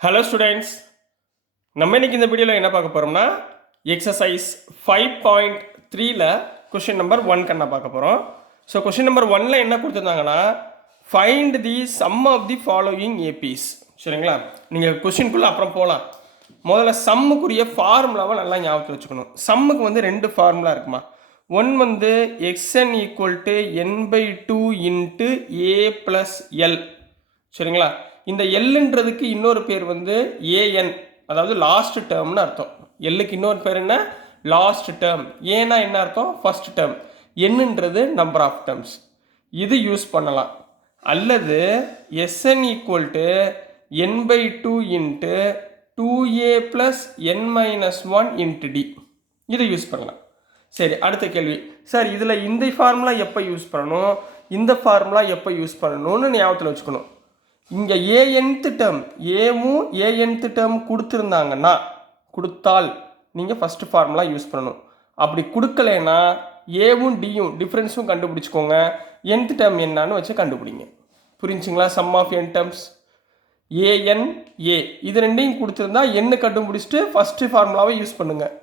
Hello students, நம்ம இன்னைக்கு இந்த வீடியோவில் என்ன பார்க்க போகிறோம்னா எக்ஸசைஸ் 5.3ல கொஷின் நம்பர் 1 கண்ணா பார்க்க போகிறோம். ஸோ கொஷின் நம்பர் 1ல் என்ன கொடுத்துருந்தாங்கன்னா find the sum of the following APs. சரிங்களா, நீங்கள் கொஷின்குள்ளே அப்புறம் போகலாம். முதல்ல சம்முக்குரிய ஃபார்முலாவை நல்லா ஞாபகத்தில் வச்சுக்கணும். சம்முக்கு வந்து 2 ஃபார்முலா இருக்குமா. ஒன் வந்து xn = n/2 into a + l. சரிங்களா, இந்த எல்லுன்றதுக்கு இன்னொரு பேர் வந்து ஏஎன், அதாவது லாஸ்ட் டேர்ம்னு அர்த்தம். எல்லுக்கு இன்னொரு பேர் என்ன? Last term. ஏன்னா என்ன அர்த்தம்? First term. என்னன்றது நம்பர் ஆஃப் டேர்ம்ஸ். இது யூஸ் பண்ணலாம். அல்லது S n = n/2 into 2a + n-1 into d. இதை யூஸ் பண்ணலாம். சரி, அடுத்த கேள்வி. சார், இதில் இந்த ஃபார்முலா எப்போ யூஸ் பண்ணணும், இந்த ஃபார்முலா எப்போ யூஸ் பண்ணணும்னு ஞாபகத்தில் வச்சுக்கணும். இங்கே ஏஎன்த் டேர்ம், ஏவும் ஏஎன்த் டேர்ம் கொடுத்தால் நீங்கள் ஃபஸ்ட்டு ஃபார்முலா யூஸ் பண்ணணும். அப்படி கொடுக்கலைன்னா ஏவும் டியும் டிஃப்ரென்ஸும் கண்டுபிடிச்சிக்கோங்க. nth டேர்ம் என்னன்னு வச்சு கண்டுபிடிங்க. புரிஞ்சுங்களா? Sum of n terms a n a இது ரெண்டையும் கொடுத்துருந்தா என்ன கண்டுபிடிச்சிட்டு ஃபஸ்ட்டு ஃபார்முலாவை யூஸ் பண்ணுங்கள்.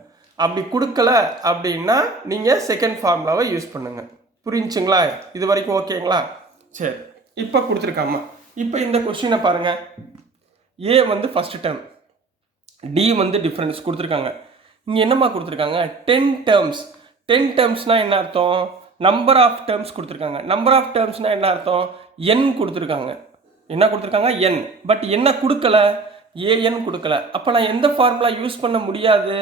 அப்படி கொடுக்கல அப்படின்னா நீங்கள் செகண்ட் ஃபார்முலாவை யூஸ் பண்ணுங்கள். புரிஞ்சுங்களா? இது வரைக்கும் ஓகேங்களா? சரி, இப்போ கொடுத்துருக்காமா. இப்போ இந்த கொஸ்டினை பாருங்கள். ஏ வந்து ஃபஸ்ட் டேர்ம், டி வந்து டிஃப்ரென்ஸ் கொடுத்துருக்காங்க. இங்கே என்னம்மா கொடுத்துருக்காங்க? 10 டேர்ம்ஸ். 10 டேர்ம்ஸ்னால் என்ன அர்த்தம்? நம்பர் ஆஃப் டேர்ம்ஸ் கொடுத்துருக்காங்க. நம்பர் ஆஃப் டேர்ம்ஸ்னால் என்ன அர்த்தம்? என் கொடுத்துருக்காங்க. என்ன கொடுத்துருக்காங்க? என். பட் என்ன கொடுக்கல? ஏஎன் கொடுக்கல. அப்போ நான் எந்த ஃபார்முலா யூஸ் பண்ண முடியாது?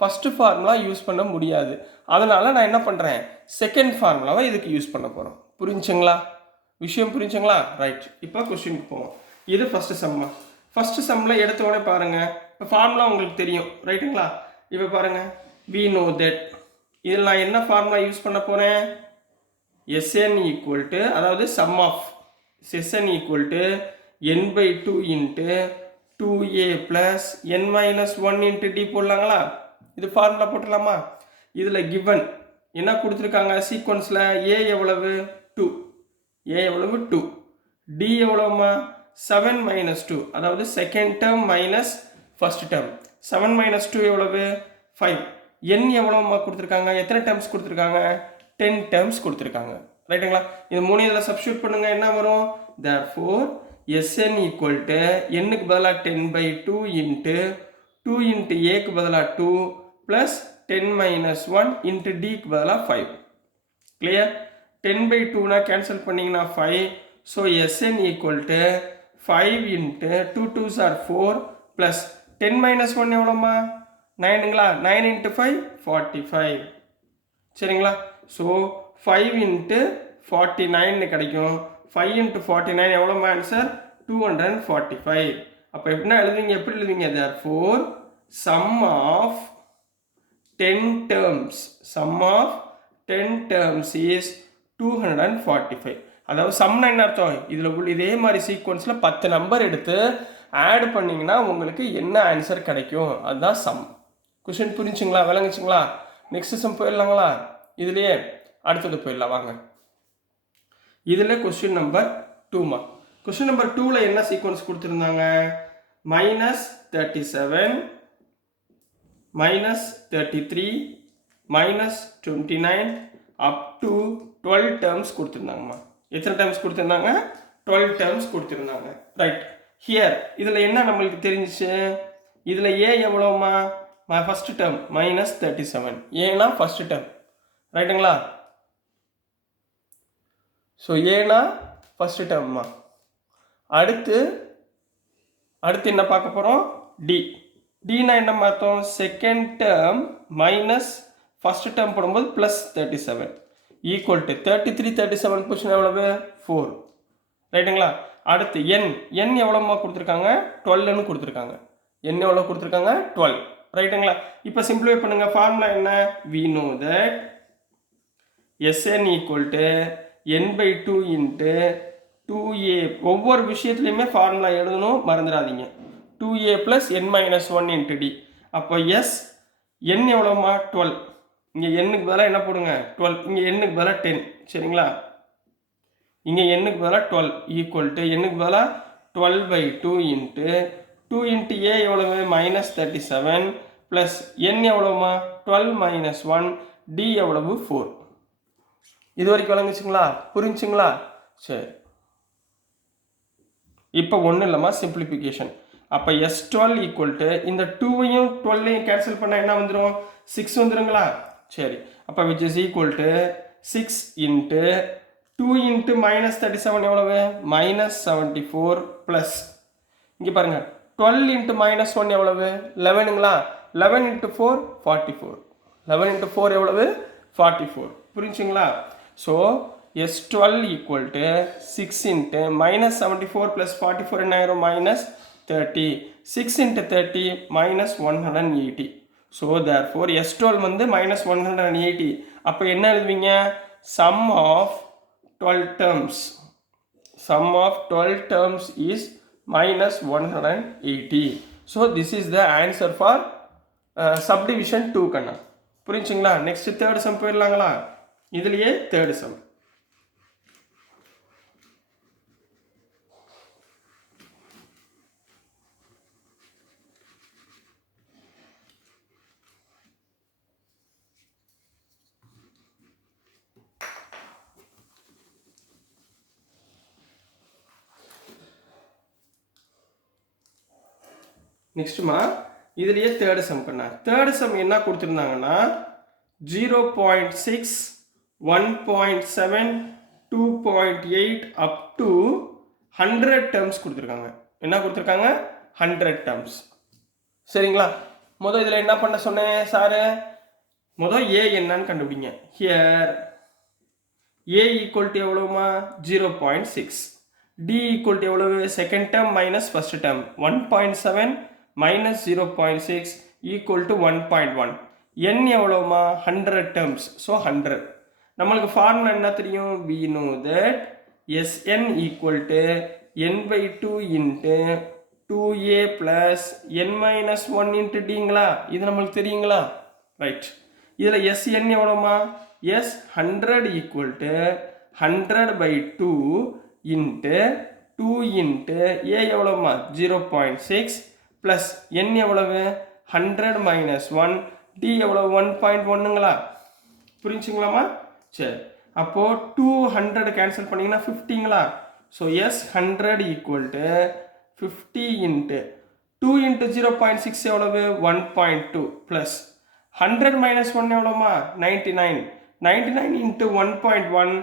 ஃபஸ்ட்டு ஃபார்முலா யூஸ் பண்ண முடியாது. அதனால் நான் என்ன பண்ணுறேன்? செகண்ட் ஃபார்முலாவை இதுக்கு யூஸ் பண்ண போகிறோம். புரிஞ்சுங்களா? விஷயம் புரிஞ்சுங்களா? ரைட். இப்போ கொஸ்டினுக்கு போவோம். இது ஃபஸ்ட்டு சம்மா. ஃபஸ்ட்டு சம்மில் எடுத்த உடனே பாருங்கள், இப்போ ஃபார்முலா உங்களுக்கு தெரியும். ரைட்டுங்களா? இப்போ பாருங்கள், வி நோ தட். இதில் நான் என்ன ஃபார்முலா யூஸ் பண்ண போகிறேன்? எஸ்என் = அதாவது sum of S n = n/2 into 2a + n-1 into d போடலாங்களா? இது ஃபார்முலா போட்டுடலாமா? இதில் கிவன் என்ன கொடுத்துருக்காங்க? சீக்வன்ஸில் ஏ எவ்வளவு? 2. ஏ எவ்வளவு? 2. டி எவ்வளவுமா? 7 - 2, அதாவது second term minus first term. 7 - 2 எவ்வளவு? 5. என் எவ்வளவுமா கொடுத்துருக்காங்க? எத்தனை டேர்ம்ஸ் கொடுத்துருக்காங்க? 10 டேர்ம்ஸ் கொடுத்துருக்காங்க. ரைட்டுங்களா? இது 3 இதில் சப்ஸ்டியூட் பண்ணுங்க. என்ன வரும்? therefore Sn = n-க்கு பதிலாக 10/2 இன்ட்டு 2 இன்ட்டு ஏக்கு பதிலாக 2 ப்ளஸ் 10 - 1 இன்ட்டு டிக்கு பதிலாக 5. கிளியர்? 10/2 கேன்சல் பண்ணிங்கன்னா 5. So Sn = 5 into 2 2s are 4 plus 10 - 1 எவ்வளோம்மா? 9ங்களா? 9 இன்ட்டு 5 45. சரிங்களா? ஸோ 5 இன்ட்டு 49 கிடைக்கும். 5 இன்ட்டு 49 எவ்வளோம்மா? ஆன்சர் 245. அப்போ எப்படின்னா எழுதுவீங்க? எப்படி எழுதுவீங்க? therefore sum of 10 terms is 245. அதாவது சம்னா என்ன அர்த்தம்? இதில் உள்ள இதே மாதிரி சீக்வன்ஸில் 10 நம்பர் எடுத்து ஆட் பண்ணிங்கன்னா உங்களுக்கு என்ன ஆன்சர் கிடைக்கும், அதுதான் சம். கொஷின் புரிஞ்சுங்களா? விளங்குச்சுங்களா? நெக்ஸ்ட் சம் போயிடலாங்களா? இதுலேயே அடுத்தது போயிடலாம் வாங்க. இதில் கொஸ்டின் நம்பர் 2மா. கொஸ்டின் நம்பர் 2ல் என்ன சீக்வன்ஸ் கொடுத்துருந்தாங்க? -37 -33 -29 அப் டு 12 டேர்ம்ஸ் கொடுத்துருந்தாங்கம்மா. எத்தனை டேர்ம்ஸ் கொடுத்துருந்தாங்க? 12 டேர்ம்ஸ் கொடுத்துருந்தாங்க. ரைட். ஹியர் இதில் என்ன நம்மளுக்கு தெரிஞ்சிச்சு? இதில் ஏ எவ்வளோம்மா? First term -37. ஏன்னா ஃபஸ்ட் டேர்ம். ரைட்டுங்களா? ஸோ ஏன்னா ஃபஸ்ட் டேர்ம்மா. அடுத்து என்ன பார்க்க போகிறோம்? டி. டினா என்ன பார்த்தோம்? Second term minus first term போடும்போது ப்ளஸ் 37 ஈக்குவல் டு 33 37 பொசிஷன் எவ்வளவு? 4. ரைட்டுங்களா? அடுத்து என் எவ்வளோமா கொடுத்துருக்காங்க? 12ன்னு கொடுத்துருக்காங்க. என் எவ்வளோ கொடுத்துருக்காங்க? 12. ரைட்டுங்களா? இப்போ சிம்பிளிஃபை பண்ணுங்கள். ஃபார்முலா என்ன? We know that Sn = n/2 into 2a. ஒவ்வொரு விஷயத்துலையுமே ஃபார்முலா எழுதணும், மறந்துடாதீங்க. 2a + n-1 into d. அப்போ n எவ்வளோமா? 12. இங்கே எண்ணுக்கு பதிலாக என்ன போடுங்க? 12. இங்கே எண்ணுக்கு பதிலாக 10. சரிங்களா? இங்கே எண்ணுக்கு பதிலாக 12 ஈக்குவல் டு எண்ணுக்கு பதிலாக 12/2 இன்ட்டு 2 into a எவ்வளவு minus 37 plus n எவ்வளவுமா 12 minus 1 d எவ்வளவு 4. இது வரைக்கும் விளங்குச்சுங்களா, புரிஞ்சுங்களா? சரி, இப்போ ஒன்றும் இல்லைம்மா, சிம்பிளிஃபிகேஷன். அப்போ S12 ஈக்குவல் டு இந்த 2வையும் 12ஐயும் கேன்சல் பண்ணால் என்ன வந்துடும், 6 வந்துடுங்களா? சரி, அப்போ which is equal to 6 into 2 into minus 37 எவ்வளவு மைனஸ் 74 ப்ளஸ் இங்கே பாருங்கள் 12 இன்ட்டு மைனஸ் 1 எவ்வளவு 11ங்களா? 11 இன்ட்டு 4 44. 11 இன்ட்டு 4 எவ்வளவு 44. புரிஞ்சுங்களா? So S12 equal to 6 into minus 74 plus 44 என்ன ஆயிரும் minus 30. 6 into 30 minus 180. So therefore S12 வந்து minus 180. அப்போ என்ன எழுதுவீங்க, sum of 12 terms. Sum of 12 terms is minus 180. So this is the answer for subdivision 2 கண்ணா. புரிஞ்சுங்களா? நெக்ஸ்ட் தேர்ட் சம் போயிடலாங்களா? இதுலயே தேர்ட் சம். நெக்ஸ்ட்டுமா இதுலேயே தேர்டு சம் பண்ணார். தேர்டு சம் என்ன கொடுத்துருந்தாங்கன்னா 0.6 1.7 2.8 அப் டு 100 டேர்ம்ஸ் கொடுத்துருக்காங்க. என்ன கொடுத்துருக்காங்க, 100 டேர்ம்ஸ். சரிங்களா? முதல் இதில் என்ன பண்ண சொன்னேன் சாரு, முதல் ஏ என்னன்னு கண்டுபிடிங்க. ஹியர் ஏ ஈக்குவல் டு எவ்வளவுமா 0.6, டி ஈக்குவல் டு எவ்வளவு second term minus first term 1.7 minus 0.6 equal to 1.1. n எவ்வளவுமா 100 terms. So 100. நம்மளுக்கு ஃபார்முலா என்ன தெரியும், we know that Sn equal to n by 2 into 2a plus n minus 1 into dங்களா, இது நம்மளுக்கு தெரியுங்களா? Right, இதில் Sn எவ்வளவுமா S 100 equal to 100 by 2 into 2 into a எவ்வளவுமா 0.6 plus n எவ்வளவு 100 minus 1 d எவ்வளவு 1.1ங்களா? புரிஞ்சுங்களாமா? சரி, அப்போது 200 கேன்சல் பண்ணிங்கன்னா 50ங்களா? So S 100 equal to 50 into 2 into 0.6 எவ்வளவு 1.2 ப்ளஸ் 100 மைனஸ் 1 எவ்வளோமா 99. 99 இன்ட்டு 1.1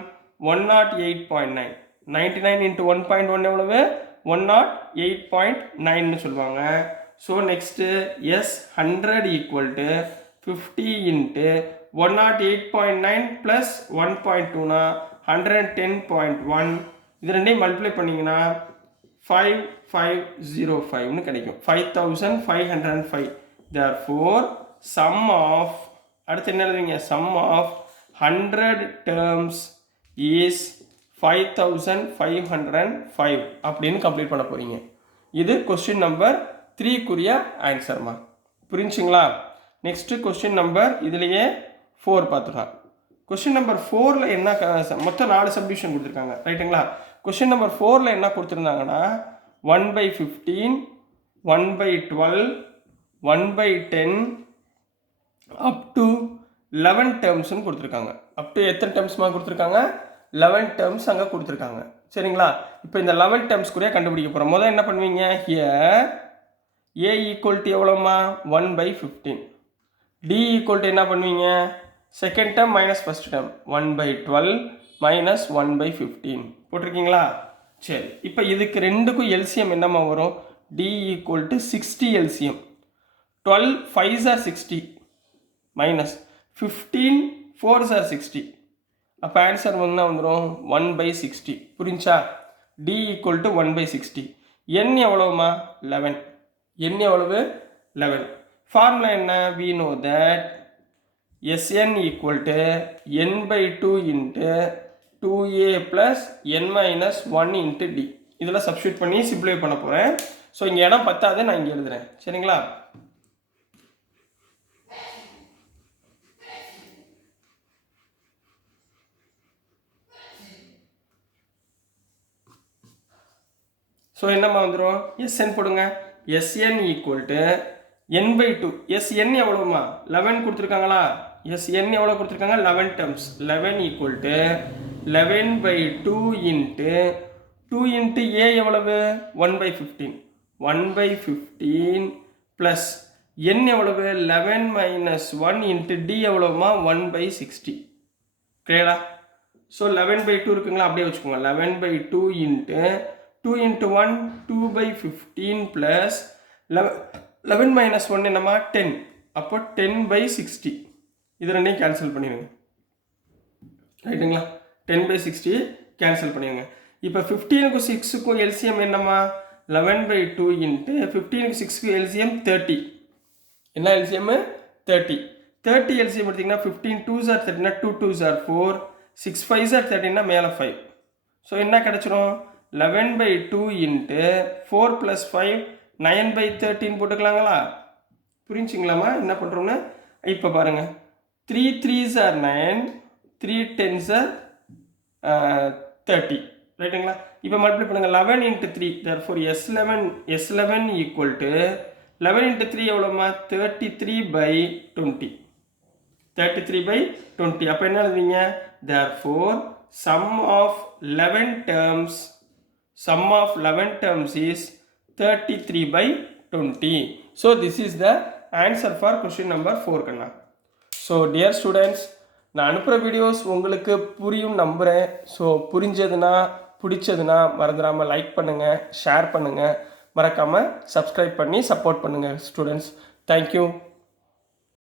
108.9. 99 இன்ட்டு 1.1 எவ்வளவு 108.9 சொல்லுவாங்க. So next S 100 equal to 50 into 108.9 plus 1.2னா 110.1. இது ரெண்டையும் மல்டிப்ளை பண்ணிங்கன்னா 5505ன்னு கிடைக்கும். 5505. தேர்ஃபோர் சம் ஆஃப், அடுத்து என்ன எழுதுவீங்க, சம் ஆஃப் 100 டேர்ம்ஸ் இஸ் 5505 அப்படின்னு கம்ப்ளீட் பண்ண போறீங்க. இது கொஸ்டின் நம்பர் 3க்குரிய ஆன்சர்மா. புரிஞ்சுங்களா? நெக்ஸ்ட் கொஸ்டின் நம்பர் இதுலேயே 4 பார்த்துக்கலாம். கொஸ்டின் நம்பர் 4ல் என்ன, மொத்தம் 4 சப்டிவிஷன் கொடுத்துருக்காங்க ரைட்டுங்களா? கொஸ்டின் நம்பர் 4ல் என்ன கொடுத்துருந்தாங்கன்னா 1/15 1/12 1/10 அப் டு 11 டேர்ம்ஸ்னு கொடுத்துருக்காங்க. அப் டு எத்தனை டேர்ம்ஸ்மா கொடுத்துருக்காங்க, 11 டேர்ம்ஸ் அங்கே கொடுத்துருக்காங்க. சரிங்களா? இப்போ இந்த 11 டேர்ம்ஸ் கூட கண்டுபிடிக்க போகிறோம். முதல்ல என்ன பண்ணுவீங்க, ஹியர் ஏ ஈக்குவல் டு எவ்வளோமா 1/15, டி ஈக்குவல் டு என்ன பண்ணுவீங்க second term minus first term 1/12 minus 1/15 போட்டிருக்கீங்களா? சரி, இப்போ இதுக்கு ரெண்டுக்கும் எல்சிஎம் என்னம்மா வரும், d equal to 60 LCM. 12 5s are 60 minus 15 4s are 60. அப்போ ஆன்சர் வந்து வந்துடும் 1/60. புரிஞ்சா? D equal to 1/60. என் எவ்வளவுமா 11. என் எவ்வளவு 11. ஃபார்முலா என்ன, we know that Sn equal to n/2 into 2a plus n minus 1 into d. இதில் சப்ஸ்டியூட் பண்ணி simplify பண்ண போகிறேன். ஸோ இங்கே இடம் பத்தாது, நான் இங்கே எழுதுறேன். சரிங்களா? ஸோ என்னம்மா வந்துடும், Sn போடுங்க. Sn equal to n/2. Sn எவ்வளோமா 11 கொடுத்துருக்காங்களா? Sn எவ்வளோ கொடுத்துருக்காங்க? 11 terms. 11 equal to 11/2 into 2 into a எவ்வளவு? 1/15. 1/15 ப்ளஸ் n எவ்வளவு? 11 மைனஸ் 1 இன்ட்டு d எவ்வளோமா? 1/60. கிளியரா? ஸோ 11/2 இருக்குங்களா? அப்படியே வச்சுக்கோங்க. 11/2 இன்ட்டு 2 இன்ட்டு 1 2/15 ப்ளஸ் 11 மைனஸ் 1 என்னம்மா? 10. அப்போ 10/60. இது ரெண்டையும் கேன்சல் பண்ணிடுங்க. ரைட்டுங்களா? 10/60 கேன்சல் பண்ணிடுங்க. இப்போ 15க்கும் 6க்கும் எல்சிஎம் என்னம்மா? 11/2 இன்ட்டு 15க்கு 6க்கு எல்சிஎம் 30. என்ன எல்சிஎம்? 30. 30 எல்சிஎம் எடுத்திங்கன்னா 15 2s are 30, 2 2s are 4, 6 5s are 13, மேலே 5. ஸோ என்ன கிடச்சிரும்? 11/2 இன்ட்டு 4 + 5 9/13 போட்டுக்கலாங்களா? புரிஞ்சுங்களாமா என்ன பண்ணுறோம்னு? இப்போ பாருங்கள், 3 3s are 9, 3 10s are 30. ரைட்டுங்களா? இப்போ மல்டிப்ளை பண்ணுங்கள். 11 into 3, therefore S11 equal to 11 into 3 எவ்வளோமா? 33/20. 33/20. அப்போ என்ன எழுதுவீங்க? therefore sum of 11 terms is 33/20. so this is the answer for question number 4 கண்ணா. ஸோ டியர் ஸ்டூடெண்ட்ஸ், நான் அனுப்புகிற வீடியோஸ் உங்களுக்கு புரியும் நம்புகிறேன். ஸோ புரிஞ்சதுன்னா பிடிச்சதுன்னா மறந்துடாமல் லைக் பண்ணுங்கள், ஷேர் பண்ணுங்கள், மறக்காமல் சப்ஸ்கிரைப் பண்ணி சப்போர்ட் பண்ணுங்கள் ஸ்டூடெண்ட்ஸ். தேங்க்யூ.